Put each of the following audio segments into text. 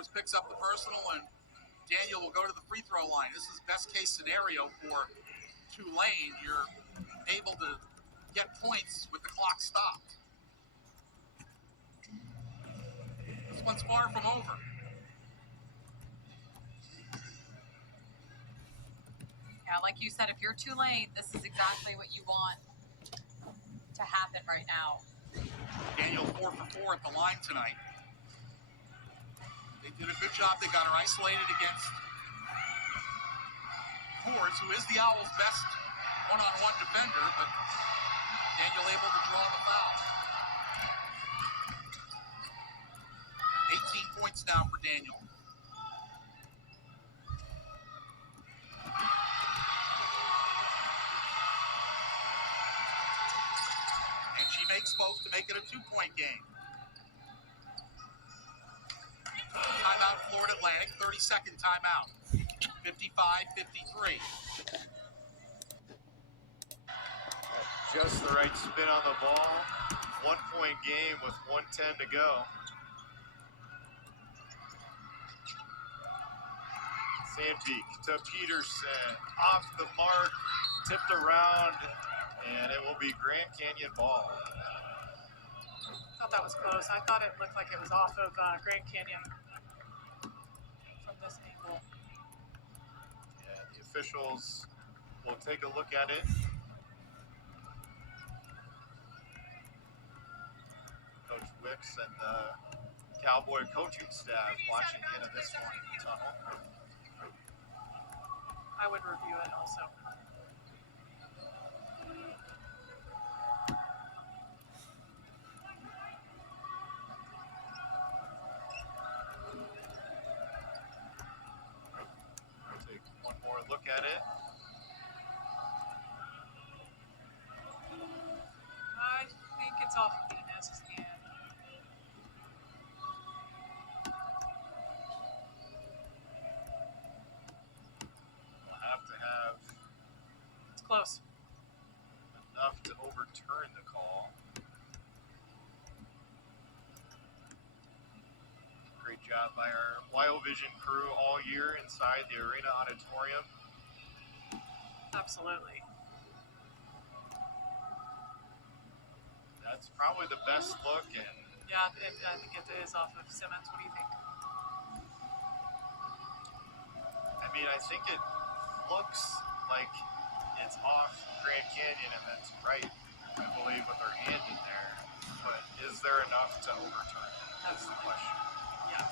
Powers picks up the personal, and Daniel will go to the free throw line. This is best case scenario for Tulane. You're able to get points with the clock stopped. This one's far from over. Yeah, like you said, if you're Tulane, this is exactly what you want to happen right now. Daniel 4 for 4 at the line tonight. They did a good job. They got her isolated against Coors, who is the Owls' best one-on-one defender, but Daniel able to draw the foul. 18 points now for Daniel. And she makes both to make it a 2-point game. Timeout, Florida Atlantic, 30-second timeout. 55-53. Just the right spin on the ball. 1-point game with 1:10 to go. Sandpeak to Peterson. Off the mark. Tipped around. And it will be Grand Canyon ball. I thought that was close. I thought it looked like it was off of Grand Canyon from this angle. Yeah, the officials will take a look at it. Coach Wicks and the Cowboy coaching staff watching the end of this one in the tunnel. I would review it also. Take one more look at it. I think it's off of Inez's hand. We'll have to have It's close. enough to overturn the call. Great job by our WyoVision crew all year inside the arena auditorium. Absolutely. That's probably the best look, and Yeah, I think it is off of Simmons. What do you think? I mean, I think it looks like it's off Grand Canyon, and that's right, I believe, with her hand in there. But is there enough to overturn it? That's the question. Yeah.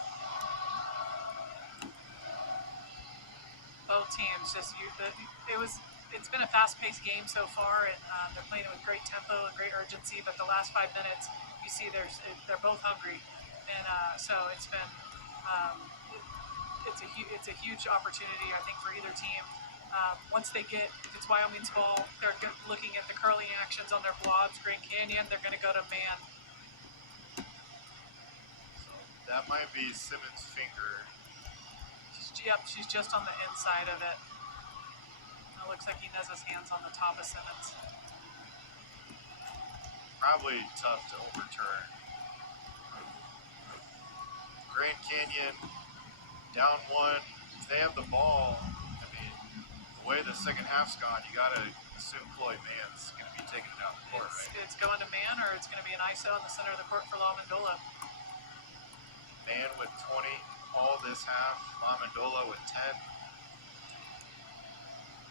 Both teams it's been a fast-paced game so far, and they're playing it with great tempo and great urgency. But the last 5 minutes, you see, they're both hungry, and so it's been it's a huge opportunity, I think, for either team. Once they get, if it's Wyoming's ball, they're looking at the curling actions on their blobs. Grand Canyon, they're going to go to man. So that might be Simmons' finger. She's just on the inside of it. It looks like Inez's hand's on the top of Simmons. Probably tough to overturn. Grand Canyon down 1. If they have the ball, I mean, the way the second half's gone, you got to assume Chloe Mann's going to be taking it down the court, right? It's going to man, or it's going to be an ISO in the center of the court for La Mandola. Mann with 20 all this half. La Mandola with 10.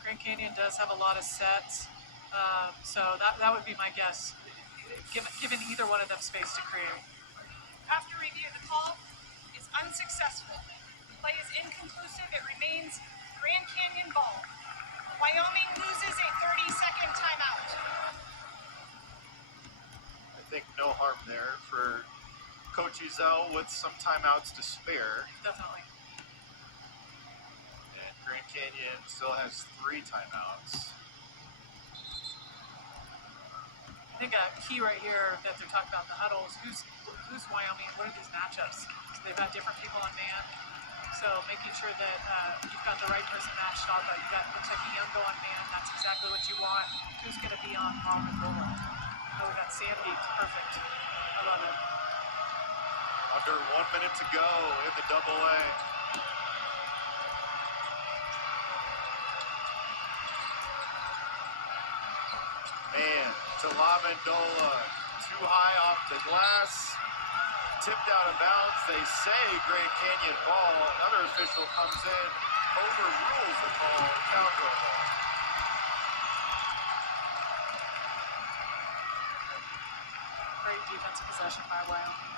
Grand Canyon does have a lot of sets, so that would be my guess, given either one of them space to create. After review, the call is unsuccessful. Play is inconclusive. It remains Grand Canyon ball. Wyoming loses a 30-second timeout. I think no harm there for Coach Ezel with some timeouts to spare. Definitely. And Grand Canyon still has 3 timeouts. I think a key right here that they're talking about in the huddles, who's Wyoming, what are these matchups? So they've got different people on man. So making sure that you've got the right person matched up. Looks like Youngo on man. That's exactly what you want. Who's going to be on La Mandola? Oh, we got Sandy. Perfect. I love it. Under 1 minute to go in the AA. Man, to La Mendola, too high off the glass, tipped out of bounds. They say Grand Canyon ball. Another official comes in, overrules the call, cowgirl ball. Great defensive possession by Wyoming.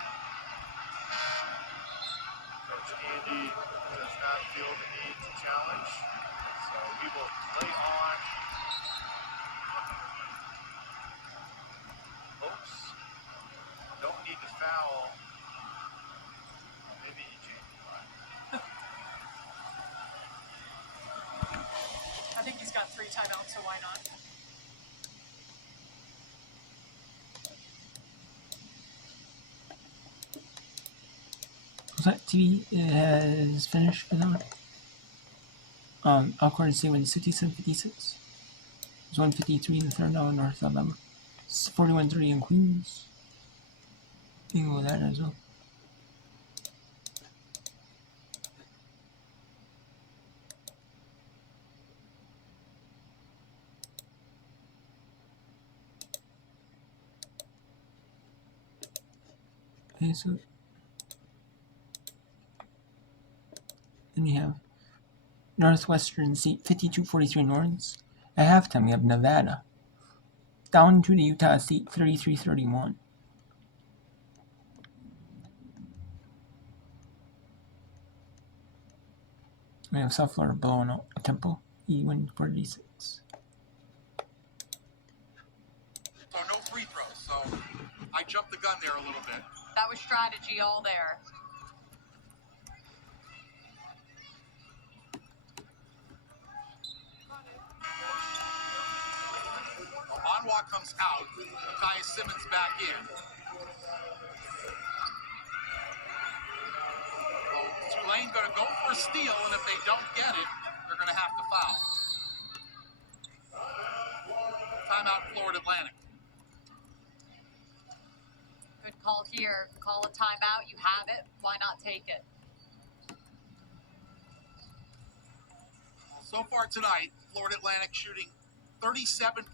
Coach Andy does not feel the need to challenge, so he will play on. Oops. Don't need to foul. Maybe he changed his mind. I think he's got 3 timeouts, so why not? Was that TV has finished for that one? Alcorn State wins 57-56. It was 153 in the third on North Alabama. It's 41-3 in Queens. You can go with that as well. Okay, so then you have Northwestern State 52-43 Norns. At halftime, we have Nevada down to the Utah State 33-31. We have South Florida blowing out Temple. He wins 46. So no free throws. So I jumped the gun there a little bit. That was strategy all there. Well, Onwa comes out. Matthias Simmons back in. Well, Tulane going to go for a steal, and if they don't get it, they're going to have to foul. Timeout, Florida Atlantic. Good call here. Call a timeout. You have it. Why not take it? So far tonight, Florida Atlantic shooting 37%.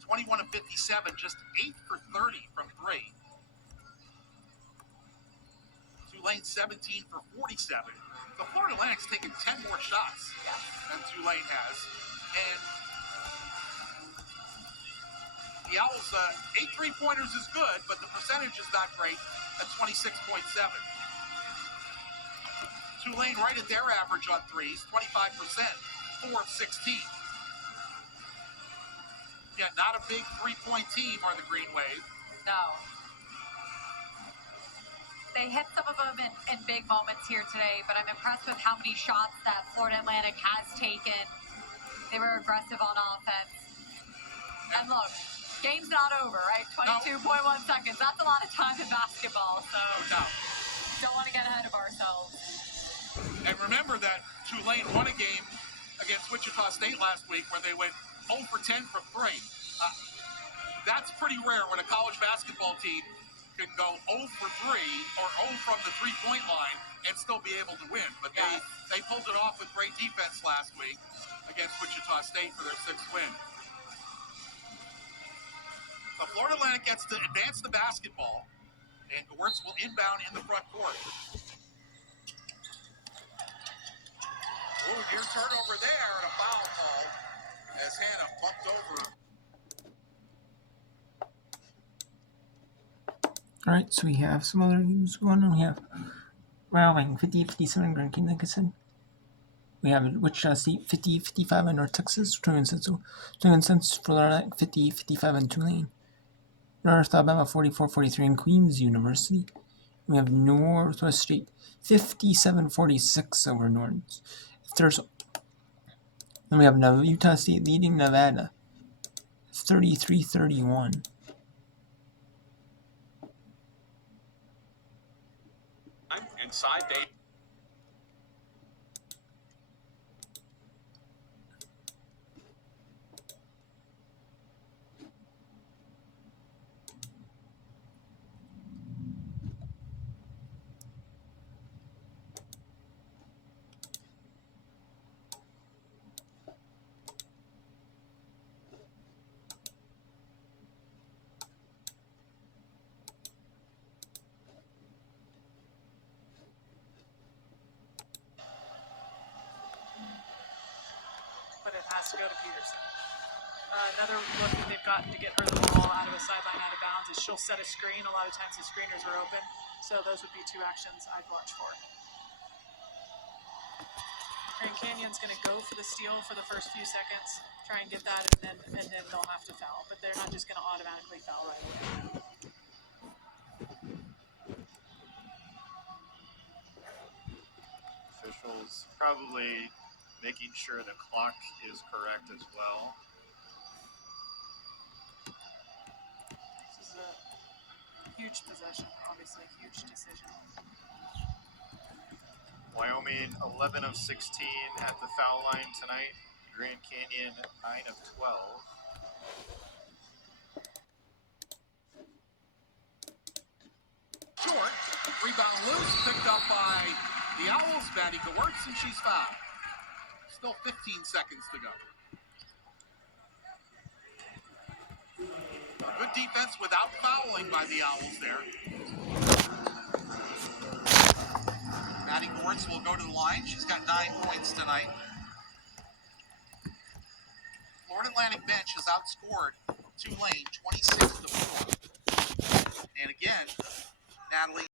21 of 57, just 8 for 30 from 3. Tulane 17 for 47. So Florida Atlantic's taken 10 more shots than Tulane has. And the Owls, 8 3-pointers is good, but the percentage is not great at 26.7. Tulane right at their average on threes, 25%, 4 of 16. Yeah, not a big 3-point team are the Green Wave. No. They hit some of them in big moments here today, but I'm impressed with how many shots that Florida Atlantic has taken. They were aggressive on offense. And look, game's not over, right? 22.1 seconds. That's a lot of time in basketball, so don't want to get ahead of ourselves. And remember that Tulane won a game against Wichita State last week where they went 0 for 10 from 3. That's pretty rare when a college basketball team can go 0 for 3 or 0 from the 3-point line and still be able to win. But they pulled it off with great defense last week against Wichita State for their 6th win. So Florida Atlantic gets to advance the basketball, and Gewirtz will inbound in the front court. Ooh, near turnover there and a foul call as Hannah bumped over. Alright, so we have some other news going on. We have Wyoming 50-57 Grand Canyon, like I said. We have Wichita State 50-55 on North Texas, 21 cents Florida 50-55 on Tulane. North Alabama 44-43 in Queens University. We have Northwest State 57-46 over Norns. Then we have Utah State leading Nevada 33-31. Inside they to go to Peterson. Another look that they've gotten to get her the ball out of a sideline out of bounds is she'll set a screen. A lot of times the screeners are open, so those would be 2 actions I'd watch for. Grand Canyon's going to go for the steal for the first few seconds, try and get that, and then they'll have to foul. But they're not just going to automatically foul right away. Officials probably making sure the clock is correct as well. This is a huge possession, obviously, huge decision. Wyoming 11 of 16 at the foul line tonight. Grand Canyon 9 of 12. Short, rebound loose, picked up by the Owls. Maddie Gewurz, and she's fouled. Still 15 seconds to go. A good defense without fouling by the Owls there. Maddie Gewurz will go to the line. She's got 9 points tonight. Florida Atlantic bench has outscored Tulane 26-4. And again, Natalie